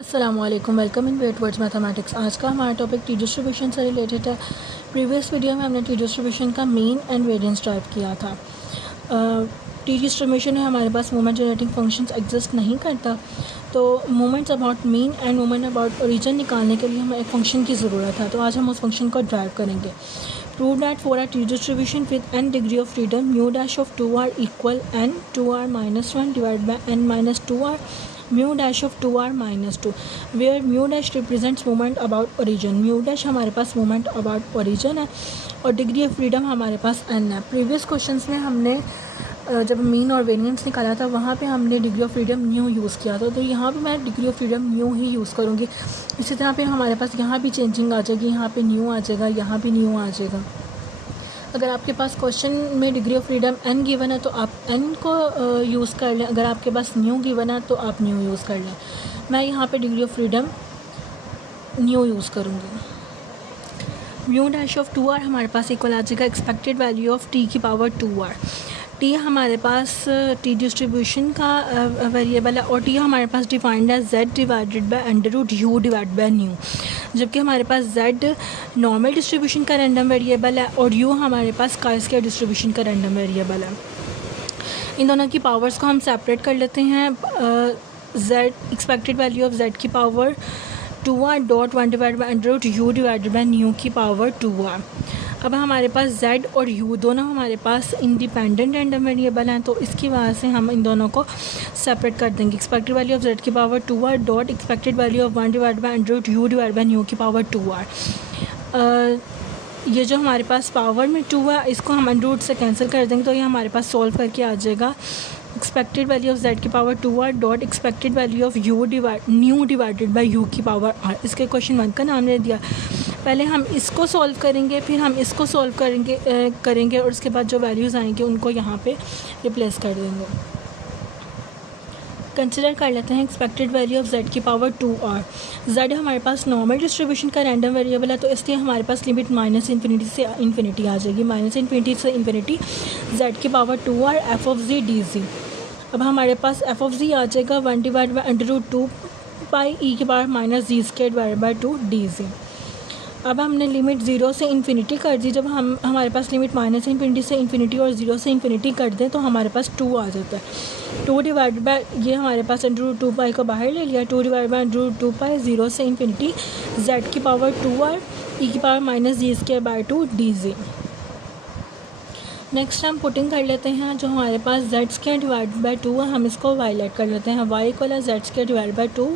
अस्सलाम वालेकुम, welcome in wet words mathematics. आज का हमारा टॉपिक टी डिस्ट्रीब्यूशन से रिलेटेड है। प्रीवियस वीडियो में हमने टी डिस्ट्रीब्यूशन का मीन एंड वेरिएंस ड्राइव किया था। टी डिस्ट्रीब्यूशन में हमारे पास मोमेंट जनरेटिंग फंक्शंस एग्जिस्ट नहीं करता, तो moments about mean and moment about origin निकालने के लिए हमें एक फंक्शन की ज़रूरत है। तो आज हम उस फंक्शन को ड्राइव करेंगे। Prove that for a t distribution with n degree of freedom mu dash of 2r equal n 2r minus 1 divide by n minus 2r mu dash of 2r minus 2, where mu dash represents moment about origin. Mu dash हमारे पास moment about origin है और degree of freedom हमारे पास n है। Previous questions में हमने जब mean और वेरिएंस निकाला था वहाँ पे हमने degree of freedom nu use किया था, तो यहाँ पे मैं degree of freedom new he use करूँगी। इसी तरह पे हमारे पास यहाँ भी चेंजिंग आ जाएगी, यहाँ पे न्यू आ जाएगा, यहाँ भी न्यू आ जाएगा। अगर आपके पास क्वेश्चन में degree of freedom n given है तो आप n को यूज़ कर लें, अगर आपके पास न्यू गिवन है तो आप न्यू यूज़ कर लें। मैं यहाँ पे degree of freedom nu use करूँगी। म्यू डैश ऑफ 2r हमारे पास इक्वल आ जाएगा एक्सपेक्टेड वैल्यू ऑफ t की पावर 2r। टी हमारे पास टी डिस्ट्रीब्यूशन का वेरिएबल है और टी हमारे पास डिफाइंड है z divided by under root u divide by nu, जबकि हमारे पास z नॉर्मल डिस्ट्रीब्यूशन का रैंडम वेरिएबल है और u हमारे पास chi स्क्वायर डिस्ट्रीब्यूशन का रैंडम वेरिएबल है। इन दोनों की पावर्स को हम सेपरेट कर लेते हैं। z expected value of z की power 2r dot 1 divide by under root u divided by nu की पावर 2r। अब हमारे पास z और u दोनों हमारे पास इंडिपेंडेंट रैंडम वेरिएबल हैं, तो इसकी वजह से हम इन दोनों को सेपरेट कर देंगे। एक्सपेक्टेड वैल्यू ऑफ z की power 2r dot expected value of 1 divide by under root u divide by nu की पावर 2r। ये जो हमारे पास पावर में 2 है इसको हम अंडर रूट से कैंसिल कर देंगे, तो ये हमारे पास सॉल्व करके आ जाएगा एक्सपेक्टेड वैल्यू ऑफ z की power 2r dot expected value of nu divided by u की पावर r। इसके क्वेश्चन 1 का नाम दे दिया। पहले हम इसको सॉल्व करेंगे, फिर हम इसको सॉल्व करेंगे और उसके बाद जो वैल्यूज़ आएंगे उनको यहाँ पे रिप्लेस कर देंगे। कंसिडर कर लेते हैं एक्सपेक्टेड वैल्यू ऑफ z की पावर 2r। z हमारे पास नॉर्मल डिस्ट्रीब्यूशन का रैंडम वेरिएबल है, तो इसलिए हमारे पास लिमिट माइनस इन्फिनिटी से इन्फिनिटी आ जाएगी। माइनस इन्फिनिटी से इन्फिनिटी z की power 2r f of z d z. अब हमारे पास एफ ऑफ जी आ जाएगा 1 divide by under root 2 pi e के power minus z square divide by 2 d z. अब हमने लिमिट 0 से इन्फिनिटी कर दी। जब हमारे पास लिमिट माइनस इन्फिनिटी से इन्फिनिटी और 0 से इन्फिनिटी कर दें तो हमारे पास 2 आ जाता है। 2 डिवाइड बाय ये हमारे पास अंडर रूट 2 पाई को बाहर ले लिया। 2 divide by under root 2 pi 0 से इन्फिनिटी z की पावर 2r ई की power minus z square by 2 d z. Next हम पुटिंग कर लेते हैं। जो हमारे पास z स्क्वायर डिवाइड बाई 2 है हम इसको वाईलेट कर लेते हैं। y इक्वल है z स्क्वायर डिवाइड बाई 2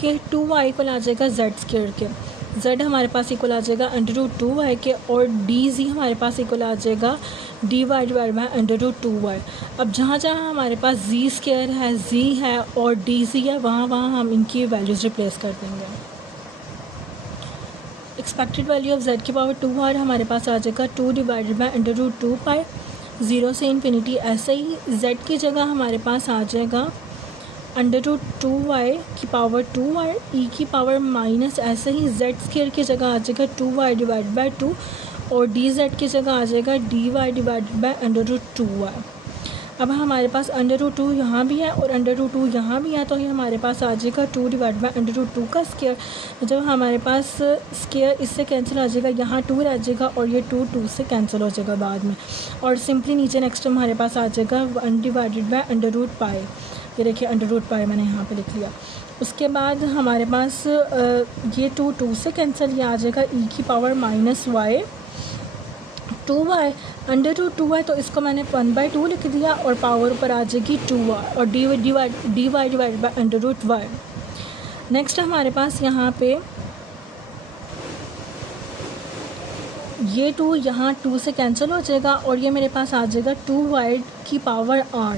के 2y इक्वल आ जाएगा z स्क्वायर के। z हमारे पास इक्वल आ जाएगा अंडर रूट 2y के और डी जी हमारे पास इक्वल आ जाएगा dy divide by under root 2y। अब जहाँ जहाँ हमारे पास z स्क्वायर है, z है और डी जी है वहाँ वहाँ हम इनकी वैल्यूज़ रिप्लेस कर देंगे। एक्सपेक्टेड वैल्यू ऑफ z की पावर 2r हमारे पास आ जाएगा 2 divided by under root 2 pi 0 से इन्फिनिटी। ऐसे ही z की जगह हमारे पास आ जाएगा अंडर रूट 2y की पावर 2r ई की पावर माइनस, ऐसे ही z स्क्वायर की जगह आ जाएगा 2y डिवाइड बाई 2 और dz की जगह आ जाएगा dy divide by under root 2y। अब हमारे पास अंडर रूट 2 यहाँ भी है और अंडर रूट 2 यहाँ भी है, तो ये हमारे पास आ जाएगा 2 डिवाइड बाई अंडर रूट 2 का स्क्वायर। जब हमारे पास स्क्वायर इससे कैंसिल आ जाएगा, यहाँ 2 रह जाएगा और ये 2 से कैंसिल हो जाएगा बाद में। और सिंपली नीचे नेक्स्ट हमारे पास आ जाएगा 1 divided by under root pi. ये देखिए अंडर रूट पाई मैंने यहाँ पे लिख लिया। उसके बाद हमारे पास ये 2 से कैंसिल, ये आ जाएगा ई की power minus y 2y under root 2y, तो इसको मैंने 1/2 लिख दिया और पावर ऊपर आ जाएगी 2y और dy divide by under root y। Next हमारे पास यहाँ पे ये 2 यहाँ 2 से कैंसिल हो जाएगा और ये मेरे पास आ जाएगा 2y की पावर r।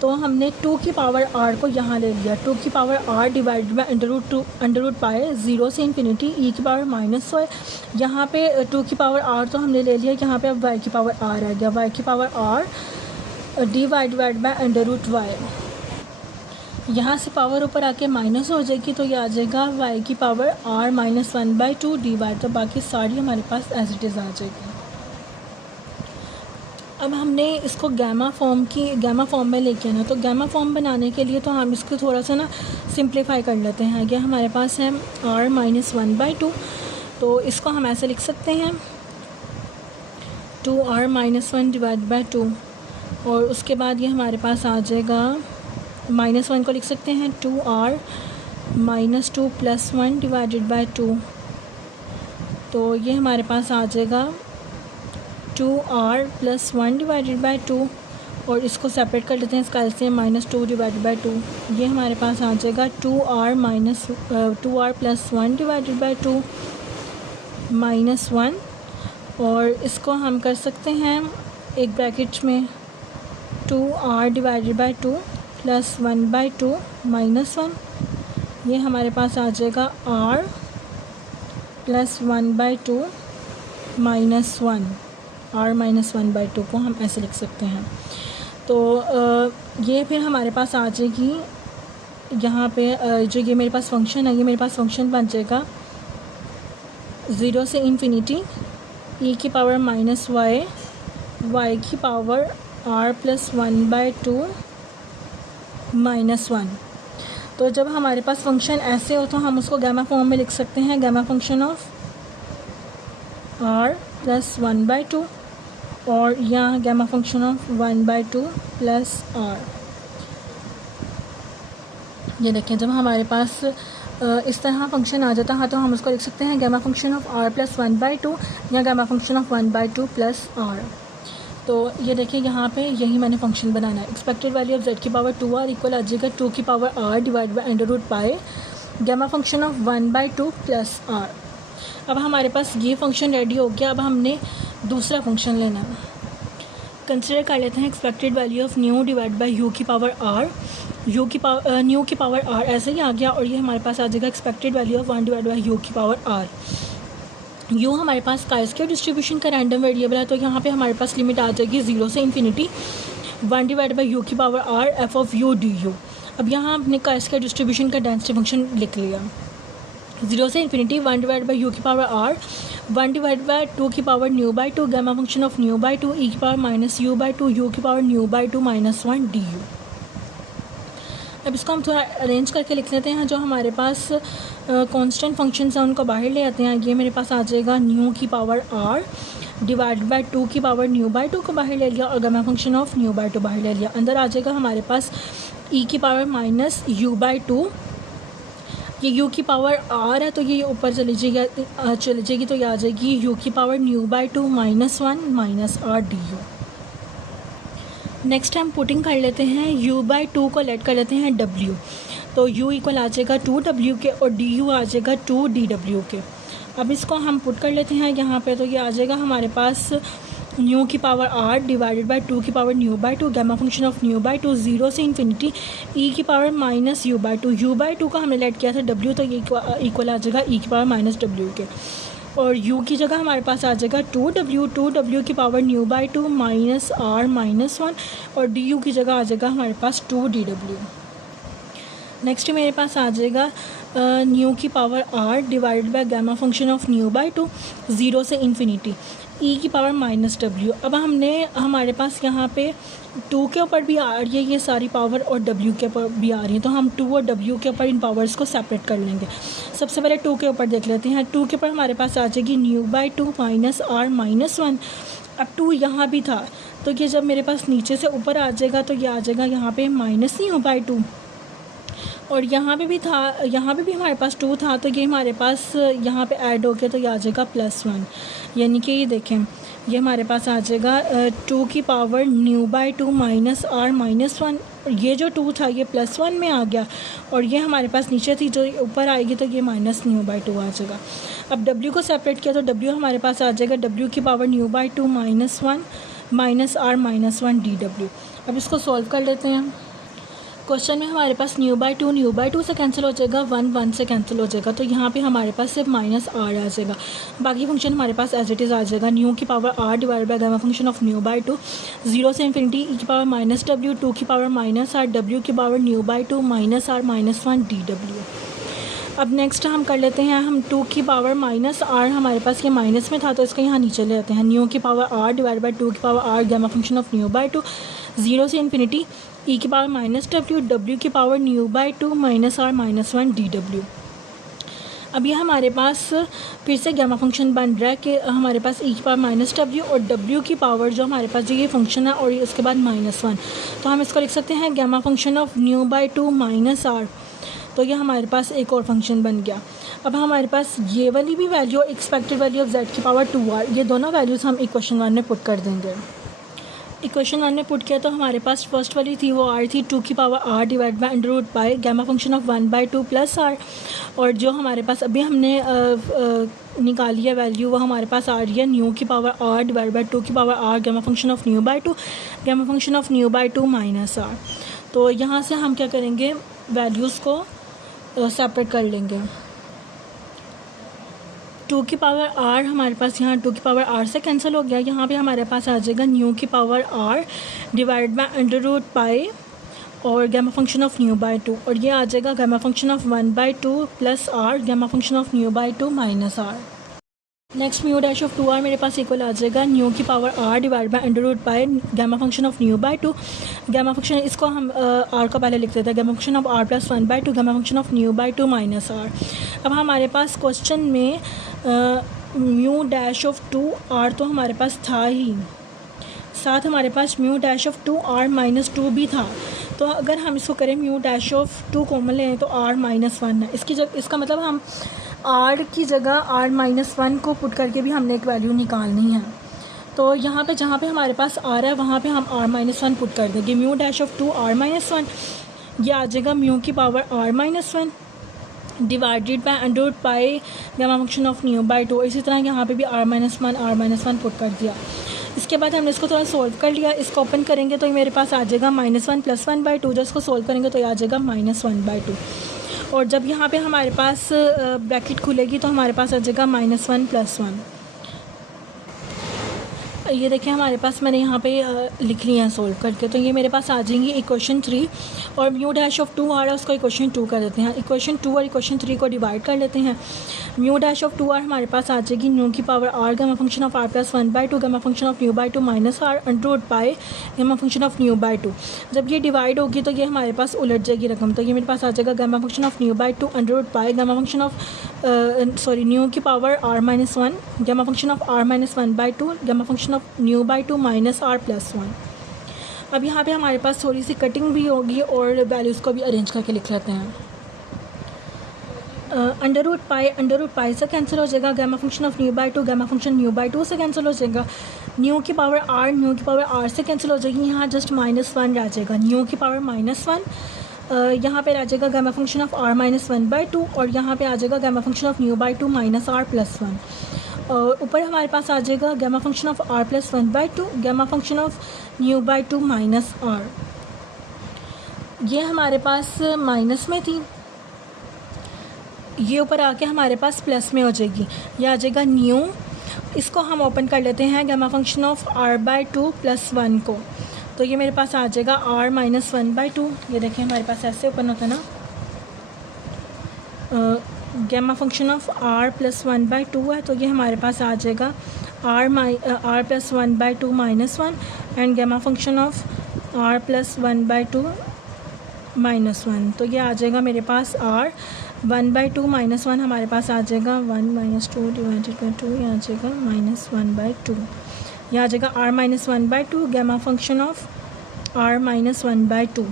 तो हमने 2 की पावर r को यहाँ ले लिया। 2 की power r divide by under root pi 0 से इन्फिनिटी ई की पावर माइनस वाई। यहाँ पे 2 की पावर r तो हमने ले लिया, यहाँ पे अब y की पावर r आ गया। y की power r divide by under root y. यहाँ से पावर ऊपर आके माइनस हो जाएगी, तो ये आ जाएगा y की पावर r माइनस 1/2 dy। तो बाकी सारी हमारे पास एज इट इज़ आ जाएगी। अब हमने इसको गैमा फॉर्म में लेके आना। तो गैमा फॉर्म बनाने के लिए तो हम इसको थोड़ा सा ना सिंप्लीफाई कर लेते हैं। ये हमारे पास है r-1/2, तो इसको हम ऐसे लिख सकते हैं 2r-1 डिवाइड बाई 2, और उसके बाद ये हमारे पास आ जाएगा -1 को लिख सकते हैं 2r-2 + 1 डिवाइडेड बाई 2, तो ये हमारे पास आ जाएगा 2r + 1 डिवाइडेड बाई 2, और इसको सेपरेट कर लेते हैं इसका एलसीएम -2 डिवाइडेड बाई 2। ये हमारे पास आ जाएगा 2r + 1 डिवाइडेड बाई 2 -1, और इसको हम कर सकते हैं एक ब्रैकेट में 2r डिवाइडेड बाई 2 + 1/2 -1। ये हमारे पास आ जाएगा r + 1/2 -1, r-1/2 को हम ऐसे लिख सकते हैं। तो ये फिर हमारे पास आ जाएगी यहाँ पे जो ये मेरे पास फंक्शन है, ये मेरे पास फंक्शन बन जाएगा 0 से इन्फिनिटी e की पावर -y, y की पावर r + 1/2 -1। तो जब हमारे पास फंक्शन ऐसे हो तो हम उसको गैमा फॉर्म में लिख सकते हैं, गैमा फंक्शन ऑफ r + 1/2, और यहाँ गैमा फंक्शन ऑफ 1/2 + r। ये देखें, जब हमारे पास इस तरह फंक्शन आ जाता है तो हम उसको लिख सकते हैं गैमा फंक्शन ऑफ r + 1/2 या गैमा फंक्शन ऑफ 1/2 + r। तो ये देखिए यहाँ पे यही मैंने फंक्शन बनाना है। एक्सपेक्टेड वैल्यू ऑफ z की पावर 2r इक्वल आ जाएगा 2 की power r divide by √π gamma function of 1/2 + r। अब हमारे पास ये फंक्शन रेडी हो गया। अब हमने दूसरा फंक्शन लेना है। कंसिडर कर लेते हैं expected value of nu divide by u की पावर r। न्यू की पावर r ऐसे ही आ गया, और ये हमारे पास आ जाएगा expected value of 1 divide by u की पावर r। यू हमारे पास chi² डिस्ट्रीब्यूशन का रैंडम वेरिएबल है, तो यहाँ पे हमारे पास लिमिट आ जाएगी 0 से इन्फिनिटी 1 डिवाइड बाई यू की power r f of u du। अब यहाँ हमने chi² डिस्ट्रीब्यूशन का डेंसिटी फंक्शन लिख लिया। 0 से इन्फिनिटी 1 डिवाइड बाई यू की पावर r 1 डिवाइड बाई 2 की power ν/2 gamma function of ν/2 e की पावर -u/2 u की पावर ν/2 -1 du। अब इसको हम थोड़ा अरेंज करके लिख लेते हैं। जो हमारे पास कांस्टेंट फंक्शंस हैं उनको बाहर ले आते हैं। ये मेरे पास आ जाएगा न्यू की पावर r डिवाइड बाई 2 की पावर ν/2 को बाहर ले लिया, और गैमा फंक्शन ऑफ ν/2 बाहर ले लिया। अंदर आ जाएगा हमारे पास e की पावर -u/2। ये u की पावर r है तो ये ऊपर चली जाएगी, तो ये आ जाएगी u की पावर ν/2 -1 -r du। नेक्स्ट हम पुटिंग कर लेते हैं u/2 को लेट कर लेते हैं w। तो u इक्वल आ जाएगा 2w के, और du आ जाएगा 2dw के। अब इसको हम पुट कर लेते हैं यहाँ पे, तो ये आ जाएगा हमारे पास न्यू की पावर r डिवाइडेड बाई 2 की पावर ν/2 गैमा फंक्शन ऑफ ν/2 0 से इन्फिनिटी e की पावर -u/2। u/2 का हमने लेट किया था w, तो ये इक्वल आ जाएगा e की पावर -w के, और u की जगह हमारे पास आ जाएगा 2w की पावर ν/2 -r -1, और du की जगह आ जाएगा हमारे पास 2dw। नेक्स्ट मेरे पास आ जाएगा न्यू की power r divided by gamma function of ν/2 0 से इन्फिनिटी e की पावर -w। अब हमारे पास यहाँ पे 2 के ऊपर भी आ रही है ये सारी पावर, और w के ऊपर भी आ रही है, तो हम 2 और w के ऊपर इन पावर्स को सेपरेट कर लेंगे। सबसे पहले 2 के ऊपर देख लेते हैं। 2 के ऊपर हमारे पास आ जाएगी ν/2 -r -1। अब 2 यहाँ भी था, तो ये जब मेरे पास नीचे से ऊपर आ जाएगा तो ये आ जाएगा यहाँ पे -u/2, और यहाँ पे भी था, यहाँ पे भी हमारे पास 2 था, तो ये हमारे पास यहाँ पे ऐड हो गया, तो ये आ जाएगा +1। यानी कि ये देखें, ये हमारे पास आ जाएगा 2 की पावर ν/2 -r -1। ये जो 2 था ये +1 में आ गया, और ये हमारे पास नीचे थी जो ऊपर आएगी, तो ये -ν/2 आ जाएगा। अब w को सेपरेट किया तो w हमारे पास आ जाएगा w की पावर ν/2 -1 -r -1 dw। अब इसको सॉल्व कर लेते हैं। क्वेश्चन में हमारे पास ν/2 से कैंसिल हो जाएगा, 1 से कैंसिल हो जाएगा, तो यहाँ पे हमारे पास सिर्फ -r आ जाएगा। बाकी फंक्शन हमारे पास एज इट इज़ आ जाएगा। न्यू की power r divide by gamma function of ν/2 0 से इन्फिनिटी e की पावर -w 2 की पावर -r w की पावर ν/2 -r -1 dw। अब नेक्स्ट हम कर लेते हैं हम 2 की पावर माइनस आर, हमारे पास ये माइनस में था तो इसको यहाँ नीचे ले आते हैं। न्यू की पावर आर डिवाइड बाई 2 की power r gamma function of nu by 2 0 से इन्फिनिटी ई की पावर माइनस डब्ल्यू, डब्ल्यू की power nu by 2 minus r minus 1 d डब्ल्यू। अब ये हमारे पास फिर से गैमा फंक्शन बन रहा है कि हमारे पास ई की पावर माइनस डब्ल्यू और डब्ल्यू की पावर जो हमारे पास जो ये फंक्शन है और उसके बाद माइनस 1, तो हम इसको लिख सकते हैं gamma function of nu by 2 minus r. तो ये हमारे पास एक और फंक्शन बन गया। अब हमारे पास ये वाली भी वैल्यू और एक्सपेक्टेड वैल्यू ऑफ जेड की पावर 2r, ये दोनों वैल्यूज़ हम इक्वेशन 1 में पुट कर देंगे। इक्वेशन 1 में पुट किया तो हमारे पास फर्स्ट वाली थी वो आर थी 2 की power r divide by under root by gamma function of 1/2 plus r, और जो हमारे पास अभी हमने निकाली है वैल्यू वो हमारे पास आ रही है न्यू की पावर आर डिवाइड बाई 2 की power r gamma function of nu by 2 gamma function of nu by 2 minus r. तो यहाँ से हम क्या करेंगे, वैल्यूज़ को सेपरेट कर लेंगे। 2 की पावर आर हमारे पास यहाँ 2 की पावर आर से कैंसिल हो गया, यहाँ पे हमारे पास आ जाएगा न्यू की power r divide by under root pi और gamma function of nu by 2, और ये आ जाएगा gamma function of 1/2 plus r gamma function of nu by 2 minus r. Next mu dash of 2r मेरे पास इक्वल आ जाएगा न्यू की power r divide by under root by gamma function of nu by 2, gamma function इसको हम r को पहले लिख देते हैं gamma function of r plus 1/2 gamma function of nu by 2 minus r। अब हमारे पास क्वेश्चन में म्यू डैश ऑफ 2r तो हमारे पास था ही, साथ हमारे पास mu dash of 2r minus 2 भी था। तो अगर हम इसको करें म्यू डैश ऑफ 2 कॉमन लें तो r माइनस 1 है, इसका मतलब हम r की जगह r माइनस 1 को पुट करके भी हमने एक वैल्यू निकालनी है। तो यहाँ पे जहाँ पे हमारे पास r है वहाँ पे हम r माइनस 1 पुट कर देंगे। Mu dash of 2 r minus 1 ये आ जाएगा म्यू की power r minus 1 divided by under root pi gamma function of nu by 2। इसी तरह यहाँ पे भी r माइनस 1 पुट कर दिया। इसके बाद हमने इसको थोड़ा सोल्व कर लिया, इसको ओपन करेंगे तो ये मेरे पास आ जाएगा -1 प्लस 1/2, जब इसको सोल्व करेंगे तो ये आ जाएगा -1/2, और जब यहाँ पे हमारे पास ब्रैकेट खुलेगी तो हमारे पास आ जाएगा -1 प्लस 1। ये देखिए हमारे पास मैंने यहाँ पे लिख लिया है सोल्व करके, तो ये मेरे पास आ जाएंगी इक्वेशन 3 और म्यू डैश ऑफ 2 आ रहा है उसको इक्वेशन 2 कर देते हैं। इक्वेशन 2 और इक्वेशन 3 को डिवाइड कर लेते हैं। म्यू डैश ऑफ 2r हमारे पास आ जाएगी न्यू की power r gamma function of r plus 1/2 gamma function of nu by 2 minus r under root pi gamma function of nu by 2। जब ये डिवाइड होगी तो ये हमारे पास उलट जाएगी रकम, तो ये मेरे पास आ जाएगा gamma function of nu by 2 under root pi gamma function of nu की power r minus 1 gamma function of r minus 1/2 gamma function of nu by 2 minus r plus 1। अब यहाँ पे हमारे पास थोड़ी सी कटिंग भी होगी और वैल्यूज़ को भी अरेंज करके लिख लेते हैं। अंडर रूट पाई से कैंसिल हो जाएगा, gamma function of nu by 2 gamma function nu by 2 से कैंसिल हो जाएगा, न्यू की पावर r से कैंसिल हो जाएगी, यहाँ जस्ट -1 रह जाएगा, न्यू की पावर -1 यहाँ पे रह जाएगा gamma function of r minus 1/2 और यहाँ पे आ जाएगा gamma function of nu by 2 minus r plus 1। ऊपर हमारे पास आ जाएगा gamma function of r plus 1/2 gamma function of nu by 2 minus r। ये हमारे पास माइनस में थी, ये ऊपर आके हमारे पास प्लस में हो जाएगी, ये आ जाएगा न्यू। इसको हम ओपन कर लेते हैं gamma function of r/2 plus 1 को, तो ये मेरे पास आ जाएगा r माइनस 1/2। ये देखिए हमारे पास ऐसे ओपन होता है ना, gamma function of r plus 1/2 है, तो ये हमारे पास आ जाएगा r plus 1/2 minus 1 and gamma function of r plus 1/2 minus 1, तो ये आ जाएगा मेरे पास r 1/2 माइनस 1 हमारे पास आ जाएगा 1 - 2 डिवाइडेड बाई 2, ये आ जाएगा -1/2, ये आ जाएगा r minus 1/2 gamma function of r minus 1/2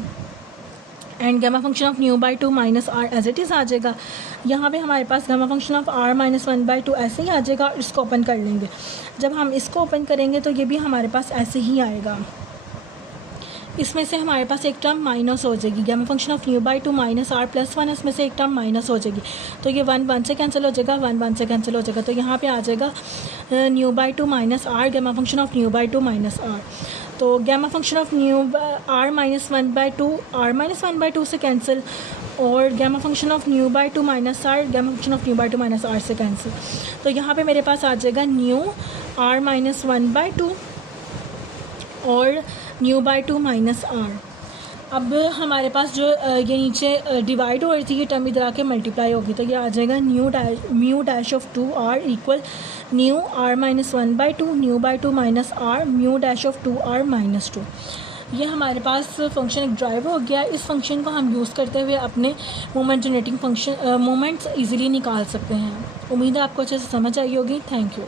and gamma function of nu by 2 minus r as it is आ जाएगा। यहाँ पे हमारे पास gamma function of r minus 1/2 ऐसे ही आ जाएगा, इसको ओपन कर लेंगे। जब हम इसको ओपन करेंगे तो ये भी हमारे पास ऐसे ही आएगा, इसमें से हमारे पास एक टर्म माइनस हो जाएगी, gamma function of nu by 2 minus r plus 1, इसमें से एक टर्म माइनस हो जाएगी, तो ये 1 से कैंसिल हो जाएगा, 1 से कैंसिल हो जाएगा, तो यहाँ पे आ जाएगा nu by 2 minus r gamma function of nu by 2 minus r। तो gamma function of nu r minus 1/2 से कैंसिल और gamma function of nu by 2 minus r gamma function of nu by 2 minus r से cancel, तो यहाँ पे मेरे पास आ जाएगा न्यू r माइनस 1/2 और न्यू बाई 2 माइनस r। अब हमारे पास जो ये नीचे डिवाइड हो रही थी ये टर्म इधर आके मल्टीप्लाई होगी, तो ये आ जाएगा mu dash of 2r equal new r-1/2 new by 2 minus r mu dash of 2r minus 2। ये हमारे पास फंक्शन एक ड्राइव हो गया। इस फंक्शन को हम यूज़ करते हुए अपने moment generating function moments easily निकाल सकते हैं। उम्मीद है आपको अच्छे से समझ आई होगी। Thank you.